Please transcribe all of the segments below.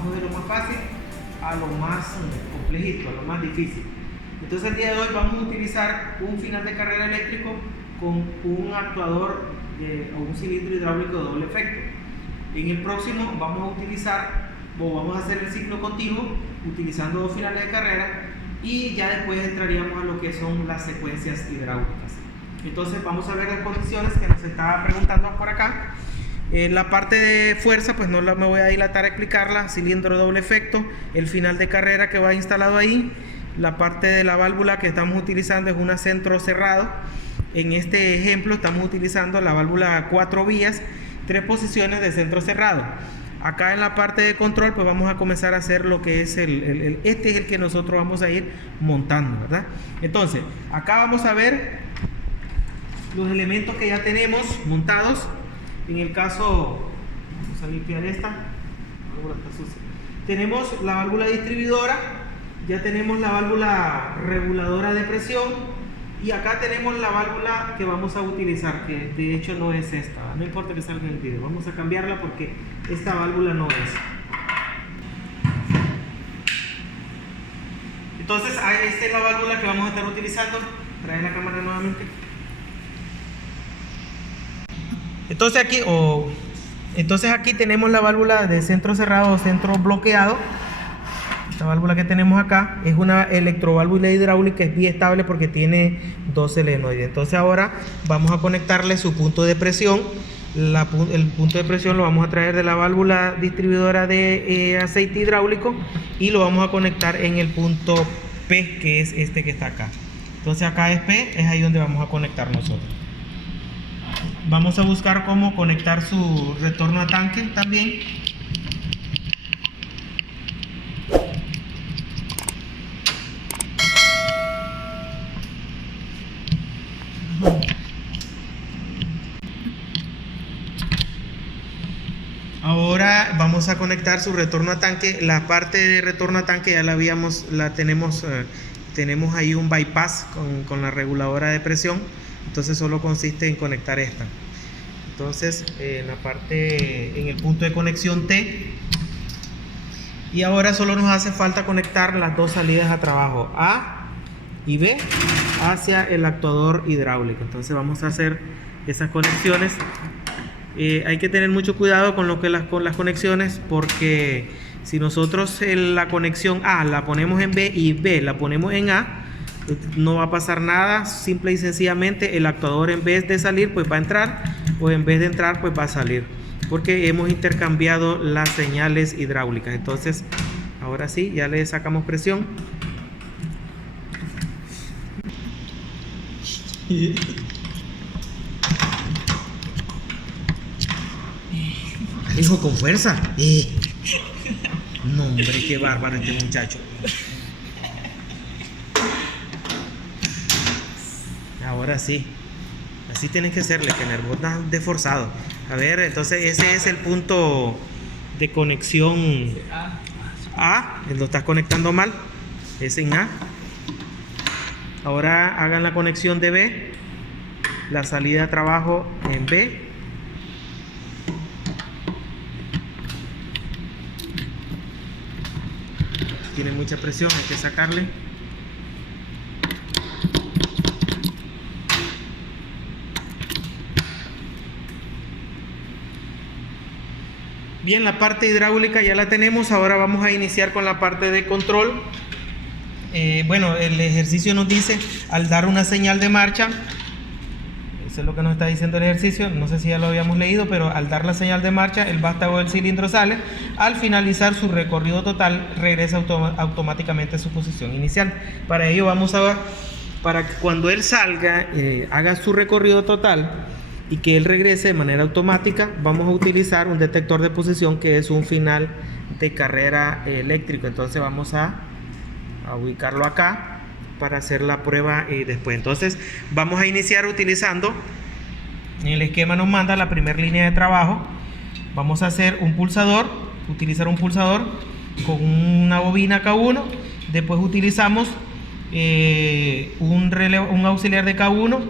Vamos de lo más fácil a lo más complejito, a lo más difícil. Entonces el día de hoy vamos a utilizar un final de carrera eléctrico con un actuador o un cilindro hidráulico de doble efecto. En el próximo vamos a utilizar o vamos a hacer el ciclo continuo utilizando dos finales de carrera y ya después entraríamos a lo que son las secuencias hidráulicas. Entonces vamos a ver las condiciones que nos estaba preguntando por acá. La parte de fuerza pues no me voy a dilatar a explicarla. Cilindro de doble efecto, el final de carrera que va instalado ahí. La parte de la válvula que estamos utilizando es un centro cerrado. En este ejemplo estamos utilizando la válvula 4 vías, 3 posiciones de centro cerrado. Acá en la parte de control pues vamos a comenzar a hacer lo que es este es el que nosotros vamos a ir montando, ¿verdad? Entonces acá vamos a ver los elementos que ya tenemos montados. En el caso, vamos a limpiar esta, la válvula está sucia. Tenemos la válvula distribuidora, ya tenemos la válvula reguladora de presión y acá tenemos la válvula que vamos a utilizar, que de hecho no es esta, no importa que salga en el video, vamos a cambiarla porque esta válvula no es. Entonces esta es la válvula que vamos a estar utilizando. Trae la cámara nuevamente. Entonces aquí tenemos la válvula de centro cerrado o centro bloqueado. Esta válvula que tenemos acá es una electroválvula hidráulica, es biestable porque tiene 2 solenoides. Entonces ahora vamos a conectarle su punto de presión. El punto de presión lo vamos a traer de la válvula distribuidora de aceite hidráulico y lo vamos a conectar en el punto P, que es este que está acá. Entonces acá es P, es ahí donde vamos a conectar nosotros. Vamos a buscar cómo conectar su retorno a tanque también. Ahora vamos a conectar su retorno a tanque. La parte de retorno a tanque ya tenemos ahí un bypass con la reguladora de presión. Entonces solo consiste en conectar esta. Entonces en el punto de conexión T. Y ahora solo nos hace falta conectar las dos salidas a trabajo A y B hacia el actuador hidráulico. Entonces vamos a hacer esas conexiones. Hay que tener mucho cuidado con las conexiones, porque si nosotros la conexión A la ponemos en B y B la ponemos en A, no va a pasar nada. Simple y sencillamente el actuador, en vez de salir pues va a entrar, o en vez de entrar pues va a salir, porque hemos intercambiado las señales hidráulicas. Entonces ahora sí, ya le sacamos presión. Hijo, con fuerza. No, hombre, qué bárbaro este muchacho. Ahora sí. Así tienes que hacerle, que vos estás desforzado. A ver, entonces ese es el punto de conexión A. Lo estás conectando mal. Es en A. Ahora hagan la conexión de B. La salida de trabajo en B. Tiene mucha presión, hay que sacarle. Bien, la parte hidráulica ya la tenemos. Ahora vamos a iniciar con la parte de control. Bueno, el ejercicio nos dice, al dar una señal de marcha, eso es lo que nos está diciendo el ejercicio, no sé si ya lo habíamos leído, pero al dar la señal de marcha, el vástago del cilindro sale. Al finalizar su recorrido total, regresa automáticamente a su posición inicial. Para ello vamos a ver, para que cuando él salga, haga su recorrido total y que él regrese de manera automática, vamos a utilizar un detector de posición, que es un final de carrera eléctrico. Entonces vamos a ubicarlo acá para hacer la prueba y después. Entonces vamos a iniciar utilizando, en el esquema nos manda la primera línea de trabajo. Vamos a hacer un pulsador, utilizar un pulsador con una bobina K1. Después utilizamos un auxiliar de K1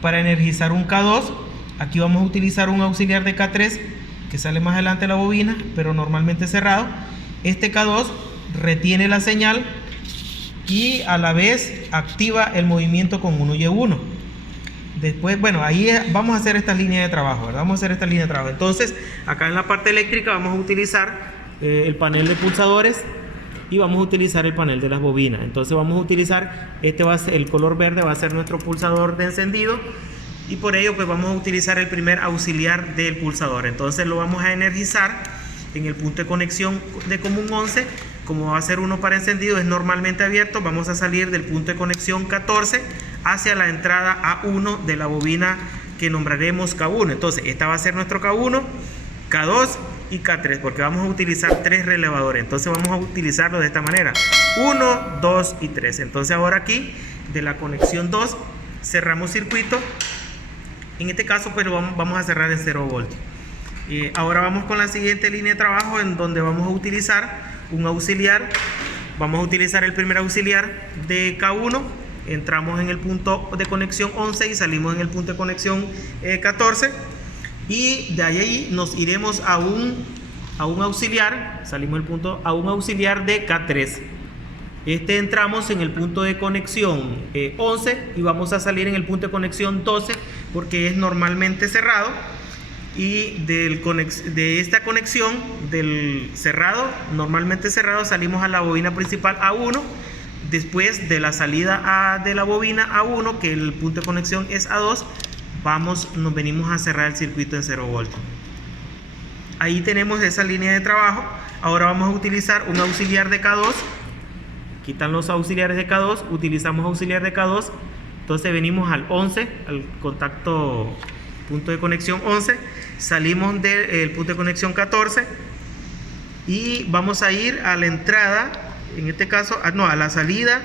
para energizar un K2. Aquí vamos a utilizar un auxiliar de K3 que sale más adelante de la bobina, pero normalmente cerrado. este K2 retiene la señal y a la vez activa el movimiento con 1Y1. Después, bueno, ahí vamos a hacer esta línea de trabajo, ¿verdad? Vamos a hacer esta línea de trabajo. Entonces, acá en la parte eléctrica vamos a utilizar el panel de pulsadores y vamos a utilizar el panel de las bobinas. entonces vamos a utilizar, el color verde va a ser nuestro pulsador de encendido, y por ello pues vamos a utilizar el primer auxiliar del pulsador. Entonces lo vamos a energizar en el punto de conexión de común 11. Como va a ser uno para encendido, es normalmente abierto, vamos a salir del punto de conexión 14 hacia la entrada A1 de la bobina que nombraremos K1. Entonces esta va a ser nuestro K1, K2 y K3, porque vamos a utilizar 3 relevadores. Entonces vamos a utilizarlo de esta manera: 1, 2 y 3. Entonces ahora aquí de la conexión 2 cerramos circuito. En este caso pues vamos a cerrar en 0 voltios. Ahora vamos con la siguiente línea de trabajo, en donde vamos a utilizar un auxiliar. Vamos a utilizar el primer auxiliar de K1. Entramos en el punto de conexión 11 y salimos en el punto de conexión 14. Y de ahí nos iremos a un auxiliar, salimos del punto a un auxiliar de K3. Entramos en el punto de conexión 11 y vamos a salir en el punto de conexión 12, porque es normalmente cerrado. Y de esta conexión del cerrado, normalmente cerrado, salimos a la bobina principal A1. Después de la salida de la bobina A1, que el punto de conexión es A2, nos venimos a cerrar el circuito en 0 voltios. Ahí tenemos esa línea de trabajo. Ahora vamos a utilizar un auxiliar de K2. Quitan los auxiliares de K2, utilizamos auxiliar de K2. Entonces venimos al 11, al contacto punto de conexión 11, salimos del punto de conexión 14 y vamos a ir a la entrada, en este caso, a la salida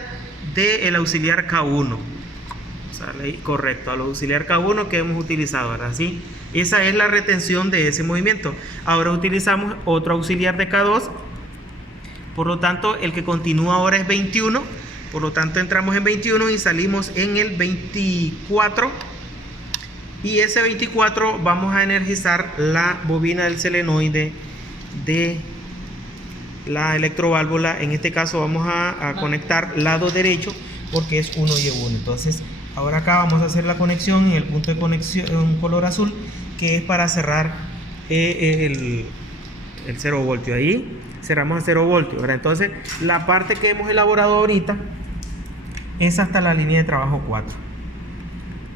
del auxiliar K1. Correcto, al auxiliar K1 que hemos utilizado, ¿verdad? ¿Sí? Esa es la retención de ese movimiento. Ahora utilizamos otro auxiliar de K2, por lo tanto el que continúa ahora es 21, por lo tanto entramos en 21 y salimos en el 24, y ese 24 vamos a energizar la bobina del solenoide de la electroválvula. En este caso vamos a conectar lado derecho, porque es 1Y1. Entonces ahora acá vamos a hacer la conexión en el punto de conexión color azul, que es para cerrar el 0 voltio. Ahí cerramos a 0 voltios, ¿verdad? Entonces la parte que hemos elaborado ahorita es hasta la línea de trabajo 4,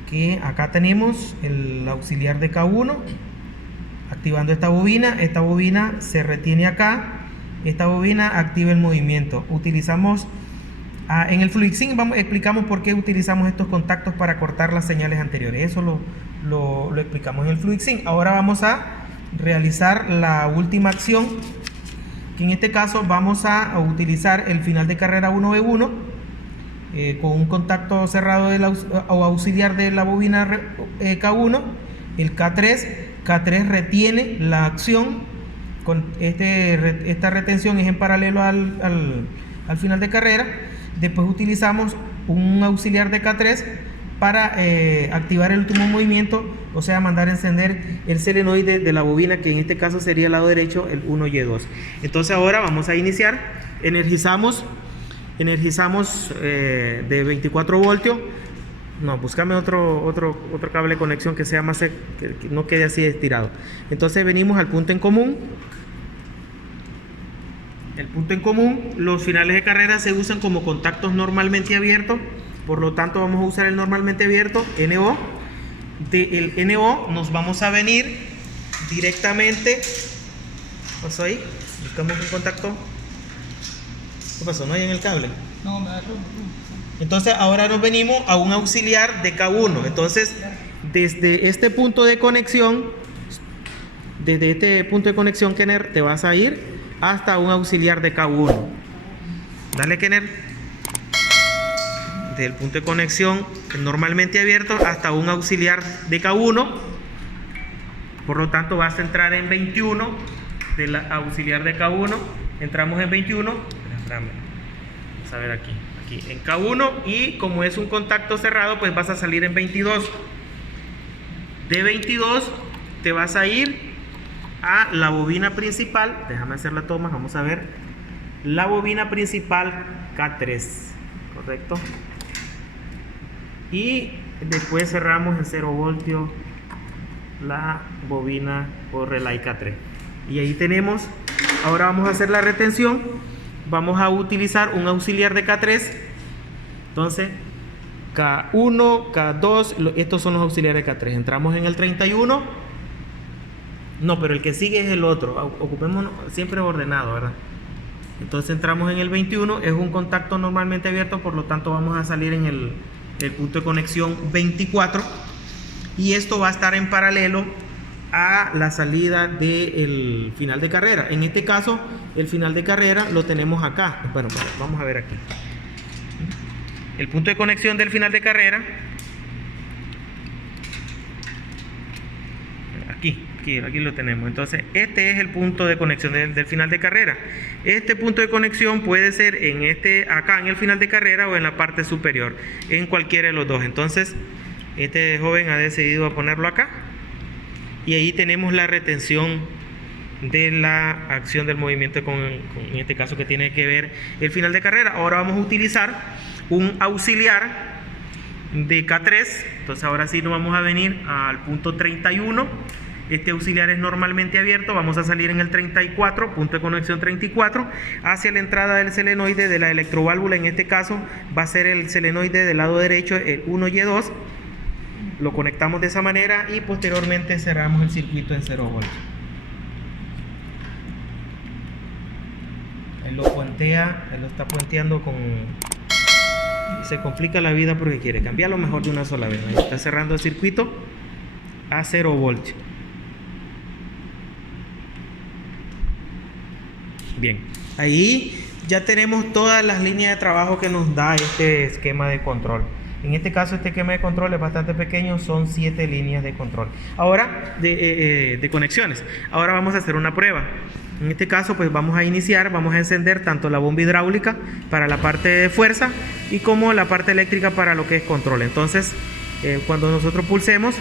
que acá tenemos el auxiliar de K1 activando esta bobina se retiene acá, esta bobina activa el movimiento. Utilizamos en el FluidSync, explicamos por qué utilizamos estos contactos para cortar las señales anteriores. Eso lo explicamos en el FluidSync. Ahora vamos a realizar la última acción, que en este caso vamos a utilizar el final de carrera 1V1 con un contacto cerrado o auxiliar de la bobina K1, el K3 retiene la acción. Con esta retención es en paralelo al final de carrera. Después utilizamos un auxiliar de K3 para activar el último movimiento, o sea, mandar a encender el solenoide de la bobina, que en este caso sería el lado derecho, el 1Y2. Entonces ahora vamos a iniciar. Energizamos de 24 voltios. No, búscame otro cable de conexión que sea más que no quede así estirado. Entonces venimos al punto en común. El punto en común, los finales de carrera se usan como contactos normalmente abiertos, por lo tanto vamos a usar el normalmente abierto, NO. Del NO nos vamos a venir directamente. ¿Qué pasó ahí? Buscamos un contacto. ¿Qué pasó? ¿No hay en el cable? No, me da rumbo. Entonces ahora nos venimos a un auxiliar de K1. Entonces desde este punto de conexión, Kenner, te vas a ir hasta un auxiliar de K1. Dale, Kenner. Del punto de conexión normalmente abierto hasta un auxiliar de K1. Por lo tanto vas a entrar en 21 del auxiliar de K1. Entramos en 21. Vamos a ver aquí en K1, y como es un contacto cerrado, pues vas a salir en 22. De 22 te vas a ir a la bobina principal. Déjame hacer la toma, vamos a ver. La bobina principal K3, correcto. Y después cerramos en 0 voltios la bobina por relay K3. Y ahí tenemos. Ahora vamos a hacer la retención. Vamos a utilizar un auxiliar de K3. Entonces K1, K2, estos son los auxiliares de K3. Entramos en el 31. No, pero el que sigue es el otro. Ocupémonos siempre ordenado, ¿verdad? Entonces entramos en el 21. Es un contacto normalmente abierto, por lo tanto vamos a salir en el punto de conexión 24. Y esto va a estar en paralelo a la salida del final de carrera. En este caso, el final de carrera lo tenemos acá. Bueno, vamos a ver aquí. El punto de conexión del final de carrera, aquí lo tenemos. Entonces este es el punto de conexión del final de carrera. Este punto de conexión puede ser acá en el final de carrera o en la parte superior, en cualquiera de los dos. Entonces este joven ha decidido ponerlo acá, y ahí tenemos la retención de la acción del movimiento en este caso que tiene que ver el final de carrera. Ahora vamos a utilizar un auxiliar de K3. Entonces ahora sí nos vamos a venir al punto 31. Este auxiliar es normalmente abierto. Vamos a salir en el 34, punto de conexión 34, hacia la entrada del solenoide de la electroválvula. En este caso va a ser el solenoide del lado derecho, el 1Y2. Lo conectamos de esa manera y posteriormente cerramos el circuito en 0 voltios. Él lo puentea, él lo está puenteando con... Se complica la vida porque quiere cambiarlo mejor de una sola vez. Ahí está cerrando el circuito a 0 voltios. Bien, ahí ya tenemos todas las líneas de trabajo que nos da este esquema de control. En este caso este esquema de control es bastante pequeño, son 7 líneas de control. Ahora, de conexiones. Ahora vamos a hacer una prueba. En este caso pues vamos a iniciar, vamos a encender tanto la bomba hidráulica para la parte de fuerza y como la parte eléctrica para lo que es control. Entonces cuando nosotros pulsemos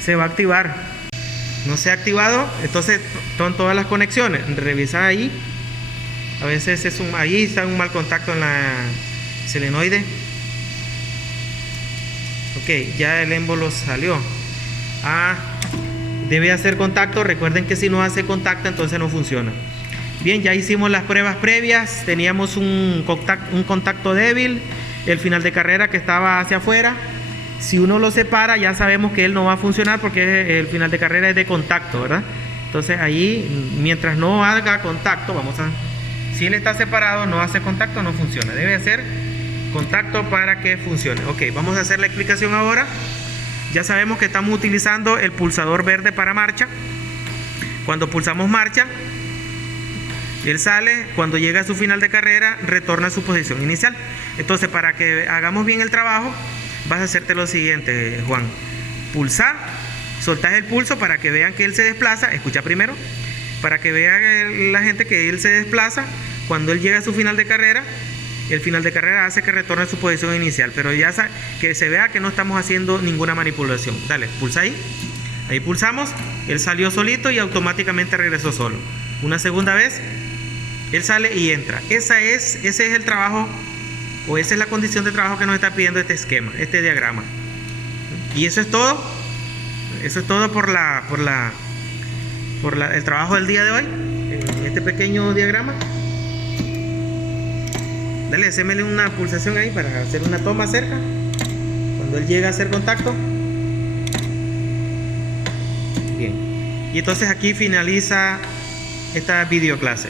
se va a activar. No se ha activado, entonces son todas las conexiones. Revisa ahí. A veces ahí está un mal contacto en la solenoide. Ok, ya el émbolo salió. Debe hacer contacto. Recuerden que si no hace contacto entonces no funciona. Bien, ya hicimos las pruebas previas. Teníamos un contacto débil, el final de carrera que estaba hacia afuera. Si uno lo separa ya sabemos que él no va a funcionar porque el final de carrera es de contacto, ¿verdad? Entonces ahí, mientras no haga contacto, si él está separado, no hace contacto, no funciona. Debe hacer contacto para que funcione. Ok, vamos a hacer la explicación ahora. Ya sabemos que estamos utilizando el pulsador verde para marcha. Cuando pulsamos marcha, él sale. Cuando llega a su final de carrera, retorna a su posición inicial. Entonces, para que hagamos bien el trabajo, vas a hacerte lo siguiente, Juan. Pulsar, soltas el pulso para que vean que él se desplaza. Escucha primero, para que vea la gente que él se desplaza. Cuando él llega a su final de carrera, el final de carrera hace que retorne a su posición inicial, pero ya que se vea que no estamos haciendo ninguna manipulación. Dale, pulsa ahí. Ahí pulsamos, él salió solito y automáticamente regresó solo. Una segunda vez, él sale y entra. Ese es el trabajo, o esa es la condición de trabajo que nos está pidiendo este esquema, este diagrama. Y eso es todo. Eso es todo por el trabajo del día de hoy, en este pequeño diagrama. Dale, hacémele una pulsación ahí para hacer una toma cerca. Cuando él llega a hacer contacto. Bien. Y entonces aquí finaliza esta videoclase.